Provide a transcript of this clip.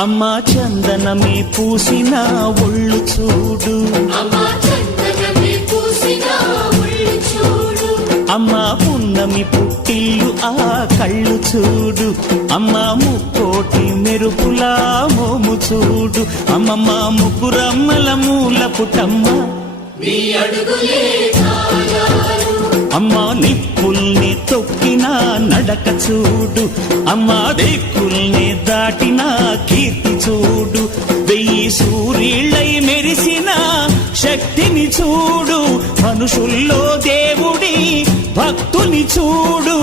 అమ్మా చందనమే పూసిన ఒళ్ళు చూడు, అమ్మా పున్నమి పుట్టిల్లు ఆ కళ్ళు చూడు, అమ్మా ముక్కోటి మెరుపులా మోము చూడు, అమ్మమ్మ ముగ్గురమ్మల మూల పుటమ్మ అమ్మా నిప్పుల్ని తొక్కిన నడక చూడు, అమ్మా దిక్కుల్ని దాటిన కీర్తి చూడు, 1000 సూర్యుళ్ళై మెరిసిన శక్తిని చూడు, మనుషుల్లో దేవుడి భక్తుని చూడు.